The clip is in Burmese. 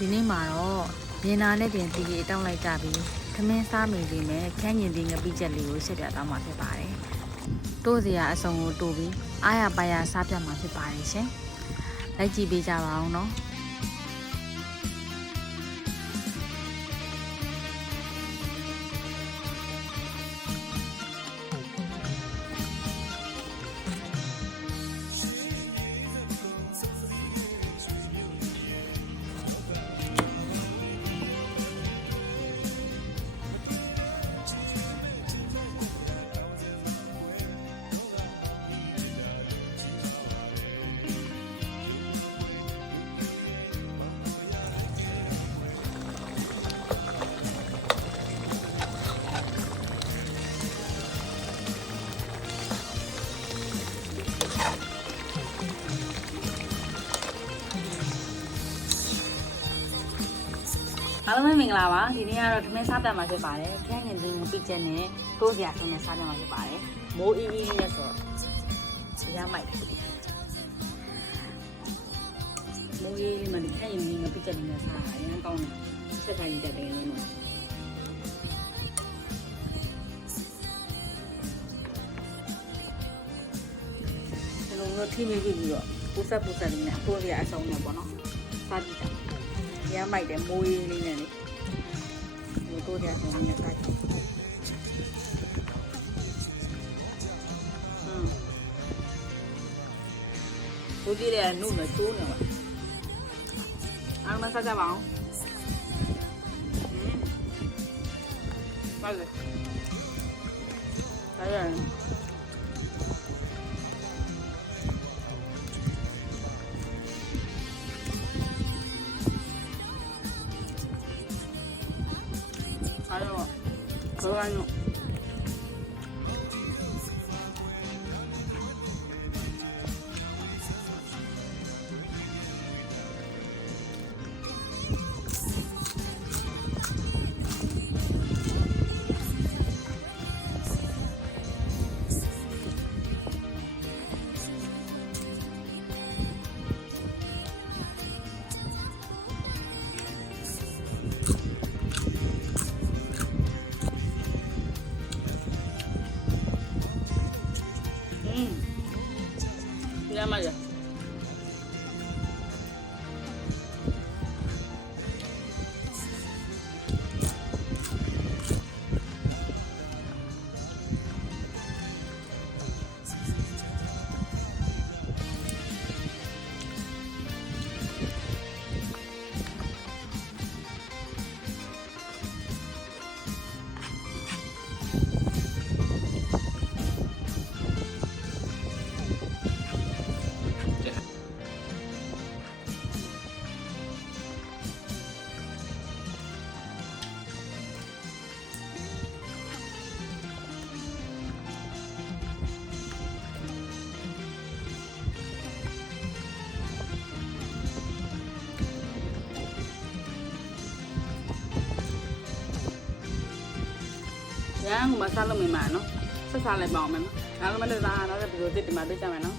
ဒီနေ့မှာတော့မြင်နာနဲ့တင်တီကြီးတောင်းလိုက်ကြပြီးခမင်းစားမိလေးနဲ့ခန်းညင်တီငပိချက်လေးကိုရှက်ပြတောင်းမှာဖြစ်ပါတယ်။တိုးစရာအစုံကိုတိုးပြီးအားရပါရစားပြမှာဖြစ်ပါတယ်ရှင်။လိုက်ကြည့်ပေးကြပါအောင်နော်။အားလုံးပဲမင်္ဂလာပါဒီနေ့ကတော့ထမင်းစားပြမှာဖြစ်ပါတယ်ခန်းညင်တီငပိချက်နဲ့တိုးစရာထုံးနဲ့စားပြမှာဖြစ်ပါတယ်မိုးအေးအေးလေးနဲ့ဆိုတော့ရမ်းမိုက်တယ်မိုးအေးလေးမှဒီခန်းညင်တီငပိချက်နဲ့စားရမ်းကောင်းတယ်စက်ခိုင်းရတဲ့တကယ်လို့ဒီလိုမျိုးထိမိပြီးတော့ပူဆက်လေးနဲ့တိုးစရာအစုံနဲ့ပေါ့နော်စားကြည့်ကြရမ်းမိုက်တယ်မိုးရေးလေးနဲ့လေဒီတိုးကြဆုံးနေစားကြည့်ဘိုးကြီးတဲ့နုနဲ့တိုးနေပါအားမစားကြပါအောင်ပါလေဒါရBueno. Llama ya. Yang masalah memang, no. Sesalah bau memang. Kalau mana dah ada video tip di mana macam mana?